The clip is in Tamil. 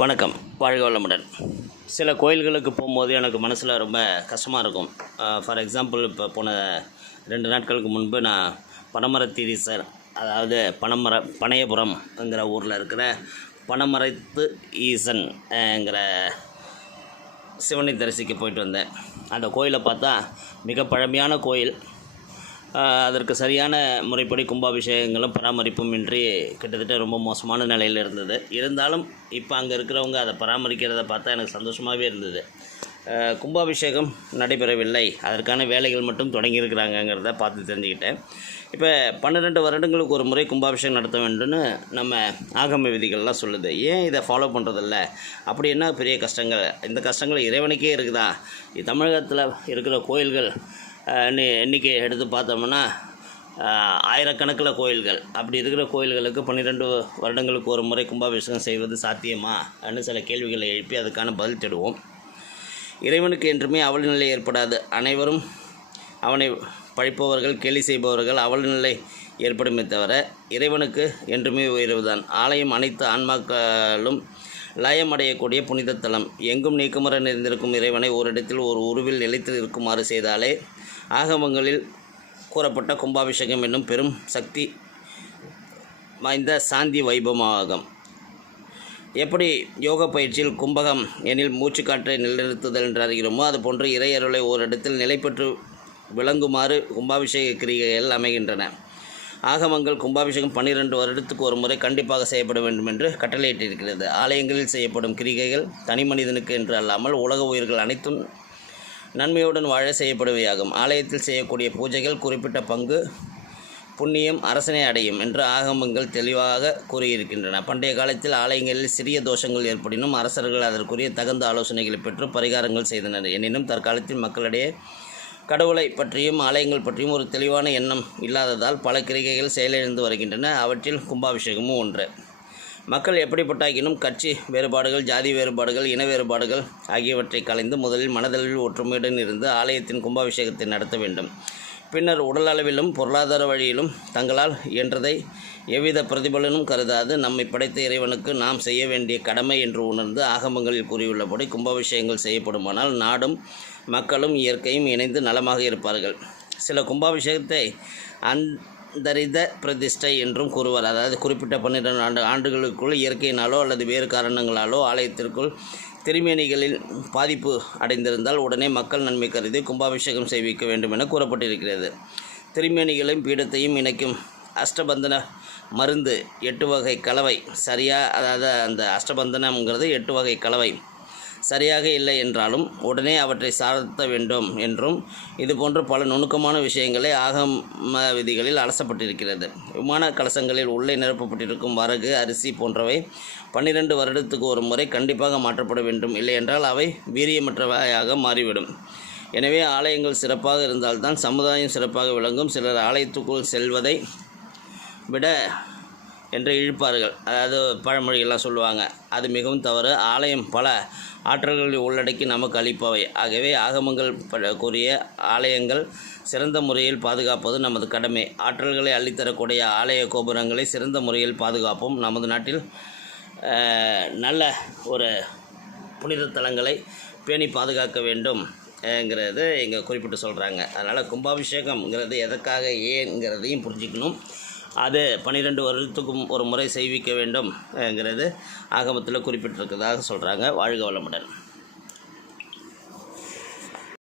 வணக்கம். வாழ்க வளமுடன். சில கோயில்களுக்கு போகும்போது எனக்கு மனசில் ரொம்ப கஷ்டமாக இருக்கும். ஃபார் எக்ஸாம்பிள் இப்போ போன ரெண்டு நாட்களுக்கு முன்பு நான் பனமரத்தீரீசர் அதாவது பனமர பனையபுரம்ங்கிற ஊரில் இருக்கிற பனமரைத்து ஈசன்ங்கிற சிவனை தரிசிக்க போயிட்டு வந்தேன். அந்த கோயிலை பார்த்தா மிக பழமையான கோயில். அதற்கு சரியான முறைப்படி கும்பாபிஷேகங்களும் பராமரிப்பும் இன்றி கிட்டத்தட்ட ரொம்ப மோசமான நிலையில் இருந்தது. இருந்தாலும் இப்போ அங்கே இருக்கிறவங்க அதை பராமரிக்கிறத பார்த்தா எனக்கு சந்தோஷமாகவே இருந்தது. கும்பாபிஷேகம் நடைபெறவில்லை. அதற்கான வேலைகள் மட்டும் தொடங்கியிருக்கிறாங்கங்கிறத பார்த்து தெரிஞ்சுக்கிட்டேன். இப்போ பன்னிரெண்டு வருடங்களுக்கு ஒரு முறை கும்பாபிஷேகம் நடத்த வேண்டும்னு நம்ம ஆகம விதிகள்லாம் சொல்லுது. ஏன் இதை ஃபாலோ பண்ணுறதில்ல அப்படி என்ன பெரிய கஷ்டங்கள்? இந்த கஷ்டங்கள் இறைவனுக்கே இருக்குதா? தமிழகத்தில் இருக்கிற கோயில்கள் எண்ணிக்கை எடுத்து பார்த்தோம்னா ஆயிரக்கணக்கில் கோயில்கள். அப்படி இருக்கிற கோயில்களுக்கு பன்னிரெண்டு வருடங்களுக்கு ஒரு முறை கும்பாபிஷேகம் செய்வது சாத்தியமா அப்படின்னு சில கேள்விகளை எழுப்பி அதுக்கான பதில் தேடுவோம். இறைவனுக்கு என்றுமே அவல நிலை ஏற்படாது. அனைவரும் அவனை பழிப்பவர்கள் கேலி செய்பவர்கள் அவல நிலை ஏற்படுமே தவிர இறைவனுக்கு என்றுமே உயர்வுதான். ஆலயம் அனைத்து ஆன்மாக்களும் லயமடையக்கூடிய புனித தலம் எங்கும் நீக்கமர நிறைந்திருக்கும் இறைவனை ஓரிடத்தில் ஒரு உருவில் நிலைத்து இருக்குமாறு செய்தாலே ஆகமங்களில் கூறப்பட்ட கும்பாபிஷேகம் என்னும் பெரும் சக்தி வாய்ந்த சாந்தி வைபவமாகும். எப்படி யோக பயிற்சியில் கும்பகம் எனில் மூச்சுக்காற்றை நிலைநிறுத்துதல் என்று அறிகிறோமோ அதுபோன்று இறையருளை ஓரிடத்தில் நிலை பெற்று விளங்குமாறு கும்பாபிஷேக கிரிகைகள் அமைகின்றன. ஆகமங்கள் கும்பாபிஷேகம் பன்னிரெண்டு வருடத்துக்கு ஒரு முறை கண்டிப்பாக செய்யப்பட வேண்டும் என்று கட்டளையிட்டிருக்கிறது. ஆலயங்களில் செய்யப்படும் கிரிகைகள் தனி மனிதனுக்கு என்று அல்லாமல் உலக உயிர்கள் அனைத்தும் நன்மையுடன் வாழ செய்யப்படுவையாகும். ஆலயத்தில் செய்யக்கூடிய பூஜைகள் குறிப்பிட்ட பங்கு புண்ணியம் அரசனை அடையும் என்று ஆகமங்கள் தெளிவாக கூறியிருக்கின்றன. பண்டைய காலத்தில் ஆலயங்களில் சிறிய தோஷங்கள் ஏற்படினும் அரசர்கள் அதற்குரிய தகுந்த ஆலோசனைகளை பெற்று பரிகாரங்கள் செய்தனர். எனினும் தற்காலத்தில் மக்களிடையே கடவுளை பற்றியும் ஆலயங்கள் பற்றியும் ஒரு தெளிவான எண்ணம் இல்லாததால் பல கிரிகைகள் செயலிழந்து வருகின்றன. அவற்றில் கும்பாபிஷேகமும் ஒன்று. மக்கள் எப்படிப்பட்டாகினும் கட்சி வேறுபாடுகள் ஜாதி வேறுபாடுகள் இன வேறுபாடுகள் ஆகியவற்றை கலைந்து முதலில் மனதளவில் ஒற்றுமையுடன் இருந்து ஆலயத்தின் கும்பாபிஷேகத்தை நடத்த வேண்டும். பின்னர் உடலளவிலும் பொருளாதார வழியிலும் தங்களால் இயன்றதை எவ்வித பிரதிபலனும் கருதாது. நம்மை படைத்த இறைவனுக்கு நாம் செய்ய வேண்டிய கடமை என்று உணர்ந்து ஆகமங்களில் கூறியுள்ளபடி கும்பாபிஷேகங்கள் செய்யப்படுமானால் நாடும் மக்களும் இயற்கையும் இணைந்து நலமாக இருப்பார்கள். சில கும்பாபிஷேகத்தை அந்தரித பிரதிஷ்டை என்றும் கூறுவர். அதாவது குறிப்பிட்ட பன்னிரண்டு ஆண்டு ஆண்டுகளுக்குள் இயற்கையினாலோ அல்லது வேறு காரணங்களாலோ ஆலயத்திற்குள் திருமேனிகளில் பாதிப்பு அடைந்திருந்தால் உடனே மக்கள் நன்மை கருதி கும்பாபிஷேகம் செய்விக்க வேண்டும் என கூறப்பட்டிருக்கிறது. திருமேனிகளையும் பீடத்தையும் இணைக்கும் அஷ்டபந்தன மருந்து எட்டு வகை கலவை சரியாக அதாவது அந்த அஷ்டபந்தனம்ங்கிறது எட்டு வகை கலவை. சரியாக இல்லை என்றாலும் உடனே அவற்றை சார்த்த வேண்டும் என்றும் இதுபோன்ற பல நுணுக்கமான விஷயங்களை ஆகம விதிகளில் அலசப்பட்டிருக்கிறது. விமான கலசங்களில் உள்ளே நிரப்பப்பட்டிருக்கும் வரகு அரிசி போன்றவை பன்னிரண்டு வருடத்துக்கு ஒரு முறை கண்டிப்பாக மாற்றப்பட வேண்டும். இல்லையென்றால் அவை வீரியமற்றவையாக மாறிவிடும். எனவே ஆலயங்கள் சிறப்பாக இருந்தால்தான் சமுதாயம் சிறப்பாக விளங்கும். சிலர் ஆலயத்துக்குள் செல்வதை விட என்று இழுப்பார்கள். அதாவது பழமொழிகள்லாம் சொல்லுவாங்க. அது மிகவும் தவறு. ஆலயம் பல ஆற்றல்களை உள்ளடக்கி நமக்கு அளிப்பவை. ஆகவே ஆகமங்கள் கூறிய ஆலயங்கள் சிறந்த முறையில் பாதுகாப்பது நமது கடமை. ஆற்றல்களை அள்ளித்தரக்கூடிய ஆலய கோபுரங்களை சிறந்த முறையில் பாதுகாப்போம். நமது நாட்டில் நல்ல ஒரு புனித தலங்களை பேணி பாதுகாக்க வேண்டும் ங்கிறது இங்கே குறிப்பிட்டு சொல்கிறாங்க அதனால் கும்பாபிஷேகம்ங்கிறது எதற்காக ஏங்கிறதையும் புரிஞ்சுக்கணும். அது பன்னிரெண்டு வருடத்துக்கும் ஒரு முறை செய்விக்க வேண்டும் என்கிறது ஆகமத்தில் குறிப்பிட்டிருக்கிறதாக சொல்கிறாங்க வாழ்க வளமுடன்.